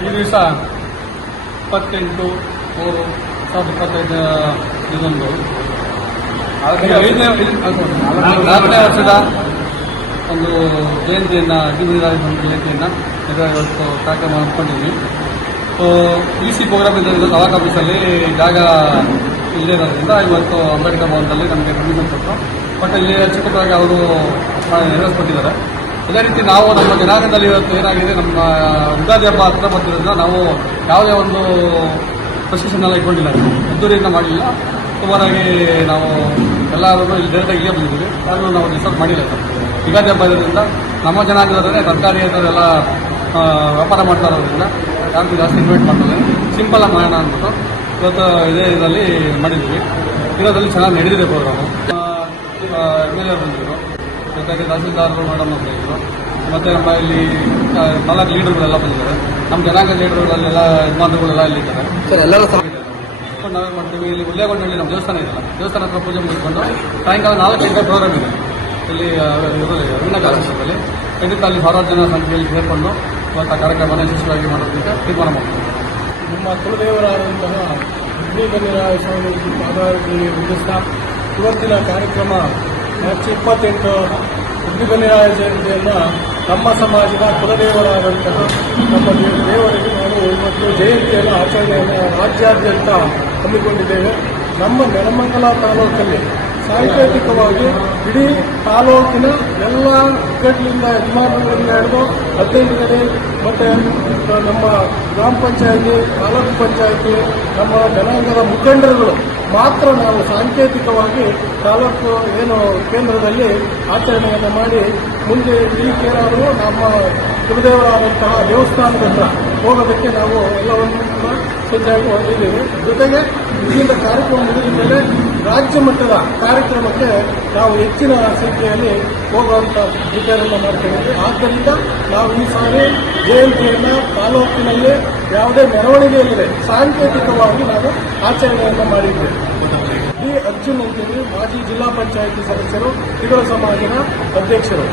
ಈ ದಿವಸ ಇಪ್ಪತ್ತೆಂಟು, ಮೂರು ಸಾವಿರದ ಇಪ್ಪತ್ತೈದು, ಇದೊಂದು. ಐದನೇ ನಾಲ್ಕನೇ ವರ್ಷದ ಒಂದು ಜಯಂತಿಯನ್ನು ಒಂದು ಜಯಂತಿಯನ್ನು ಇದು ಇವತ್ತು ಕಾರ್ಯಕ್ರಮ ಹಮ್ಮಿಕೊಂಡಿದ್ವಿ ಸೊ ಇ ಸಿ ಪ್ರೋಗ್ರಾಮ್ ಇದ್ದ ತಾಲೂಕು ಆಫೀಸಲ್ಲಿ ಜಾಗ ಇಲ್ಲೇ ಇರೋದ್ರಿಂದ ಇವತ್ತು ಅಂಬೇಡ್ಕರ್ ಭವನದಲ್ಲಿ ನಮಗೆ ಪರ್ಮಿಷನ್ ಕೊಟ್ಟರು. ಬಟ್ ಇಲ್ಲಿ ಅಚ್ಚುಕಟ್ಟಾಗಿ ಅವರು ನೆರವೇರಿಸ್ಕೊಟ್ಟಿದ್ದಾರೆ ಅದೇ ರೀತಿ ನಾವು ನಮ್ಮ ಜನಾಂಗದಲ್ಲಿ ಇವತ್ತು ಏನಾಗಿದೆ ನಮ್ಮ ಯುಗಾದಿ ಹಬ್ಬ ಹತ್ರ ಬಂದಿರೋದ್ರಿಂದ ನಾವು ಯಾವುದೇ ಒಂದು ಪ್ರೊಸೆಷನ್ ಎಲ್ಲ ಇಟ್ಕೊಂಡಿಲ್ಲ. ಅದ್ದೂರಿಯಿಂದ ಮಾಡಿಲ್ಲ. ಸುಮಾರಾಗಿ ನಾವು ಎಲ್ಲರೂ ಇಲ್ಲಿ ಡೈರೆಕ್ಟಾಗಿ ಇಲ್ಲೇ ಬಂದಿದ್ದೀವಿ. ಆದರೂ ನಾವು ಡಿಸ್ಟರ್ಬ್ ಮಾಡಿಲ್ಲ ಸರ್. ಯುಗಾದಿ ಹಬ್ಬ ಇರೋದ್ರಿಂದ ನಮ್ಮ ಜನಾಂಗದವರೇ ತರಕಾರಿ ಆ, ವ್ಯಾಪಾರ ಮಾಡ್ತಾ ಇರೋದ್ರಿಂದ ಯಾರು ಜಾಸ್ತಿ ಇನ್ವೈಟ್ ಮಾಡ್ತಾರೆ. ಸಿಂಪಲ್ ಆಗಿ ಮಾಡೋಣ ಅಂದ್ಬಿಟ್ಟು ಇವತ್ತು ಇದೇ ಇದರಲ್ಲಿ ಮಾಡಿದ್ವಿ ಇರೋದ್ರಲ್ಲಿ ಚೆನ್ನಾಗಿ ನಡೆದಿದೆ ಪ್ರೋಗ್ರಾಮು ಎಂ ಎಲ್ ಎ ಬಂದಿದ್ದರು ಜೊತೆಗೆ ತಹಸೀಲ್ದಾರರು ಮೇಡಮ್ ಅಂತ ಇದ್ರು. ಮತ್ತು ನಮ್ಮ ಇಲ್ಲಿ ನಾಲ್ಕು ಲೀಡರ್ಗಳೆಲ್ಲ ಬಂದಿದ್ದಾರೆ. ನಮ್ಮ ಜನಾಂಗ ಲೀಡರ್ಗಳೆಲ್ಲ ಯಜಮಾನರುಗಳೆಲ್ಲ ಇಲ್ಲಿ ಇದ್ದಾರೆ ಸರ್ ಎಲ್ಲರೂ ಮಾಡ್ತೀವಿ. ಇಲ್ಲಿ ಉಲ್ಲೇಗೊಂಡಲ್ಲಿ ನಮ್ಮ ದೇವಸ್ಥಾನ ಇದೆಯಲ್ಲ ದೇವಸ್ಥಾನ ಹತ್ರ ಪೂಜೆ ಮುಗಿಸ್ಕೊಂಡು ಸಾಯಂಕಾಲ ನಾಲ್ಕು ಗಂಟೆ ಪ್ರೋಗ್ರಾಮ್ ಇದೆ. ಇಲ್ಲಿ ರವೀಣ ಕಾರ್ಯಕ್ರಮದಲ್ಲಿ ಖಂಡಿತ ಅಲ್ಲಿ ಸಾವಿರಾರು ಜನ ಸಂಖ್ಯೆಯಲ್ಲಿ ಸೇರ್ಕೊಂಡು ಇವತ್ತು ಆ ಕಾರ್ಯಕ್ರಮನ ಯಶಸ್ವಿಯಾಗಿ ಮಾಡೋದಕ್ಕೆ ತೀರ್ಮಾನ ಮಾಡ್ತೀವಿ. ನಮ್ಮ ಕುಲದೇವರಾದಂತಹ ಅಗ್ನಿಗಣ್ಯರಾಯ ಸ್ವಾಮಿ ಪಾದಾರದಲ್ಲಿ ಉದ್ದೇಶ ಇವತ್ತಿನ ಕಾರ್ಯಕ್ರಮ ಮಾರ್ಚ್ ಇಪ್ಪತ್ತೆಂಟು ಅಗ್ನಿಗಣ್ಯರಾಯ ಜಯಂತಿಯನ್ನು ನಮ್ಮ ಸಮಾಜದ ಕುಲದೇವರಾದಂತಹ ನಮ್ಮ ದೇವರಿಗೆ ನಾವು ಇವತ್ತು ಜಯಂತಿಯನ್ನು ಆಚರಣೆಯನ್ನು ರಾಜ್ಯಾದ್ಯಂತ ಹಮ್ಮಿಕೊಂಡಿದ್ದೇವೆ. ನಮ್ಮ ನೆಲಮಂಗಲ ತಾಲೂಕಲ್ಲಿ ಸಾಂಕೇತಿಕವಾಗಿ ಇಡೀ ತಾಲೂಕಿನ ಎಲ್ಲ ಒಗ್ಗಟ್ಟಿನಿಂದ ಯಜಮಾನರಿಂದ ಹಿಡಿದು ಹದಿನೈದು ಕಡೆ ಮತ್ತೆ ನಮ್ಮ ಗ್ರಾಮ ಪಂಚಾಯಿತಿ, ತಾಲೂಕು ಪಂಚಾಯಿತಿ, ನಮ್ಮ ಜನಾಂಗದ ಮುಖಂಡರುಗಳು ಮಾತ್ರ ನಾವು ಸಾಂಕೇತಿಕವಾಗಿ ತಾಲೂಕು ಏನು ಕೇಂದ್ರದಲ್ಲಿ ಆಚರಣೆಯನ್ನು ಮಾಡಿ ಮುಂದೆ ಈಗೇನಾದರೂ ನಮ್ಮ ಕುಲದೇವರಾದಂತಹ ದೇವಸ್ಥಾನದ ಹೋಗೋದಕ್ಕೆ ನಾವು ಎಲ್ಲವನ್ನು ಸಜ್ಜಾಗಿ ಹೊಂದಿದ್ದೀವಿ ಜೊತೆಗೆ ಇಲ್ಲಿಂದ ಕಾರ್ಯಕ್ರಮ ಮುಗಿದ ಮೇಲೆ ರಾಜ್ಯ ಮಟ್ಟದ ಕಾರ್ಯಕ್ರಮಕ್ಕೆ ನಾವು ಹೆಚ್ಚಿನ ಸಂಖ್ಯೆಯಲ್ಲಿ ಹೋಗುವಂತ ವಿಚಾರವನ್ನು ಮಾಡ್ಕೊಂಡಿದ್ವಿ ಆದ್ದರಿಂದ ನಾವು ಈ ಸಾರಿ ಜಯಂತಿಯನ್ನು ತಾಲೂಕಿನಲ್ಲಿ ಯಾವುದೇ ಮೆರವಣಿಗೆಯಲ್ಲಿದೆ ಸಾಂಕೇತಿಕವಾಗಿ ನಾವು ಆಚರಣೆಯನ್ನು ಮಾಡಿದ್ದೇವೆ ಈ ಅರ್ಜುನ್ ಅಂತೇಳಿ ಮಾಜಿ ಜಿಲ್ಲಾ ಪಂಚಾಯಿತಿ ಸದಸ್ಯರು ತಿಗಳ ಸಮಾಜದ ಅಧ್ಯಕ್ಷರು.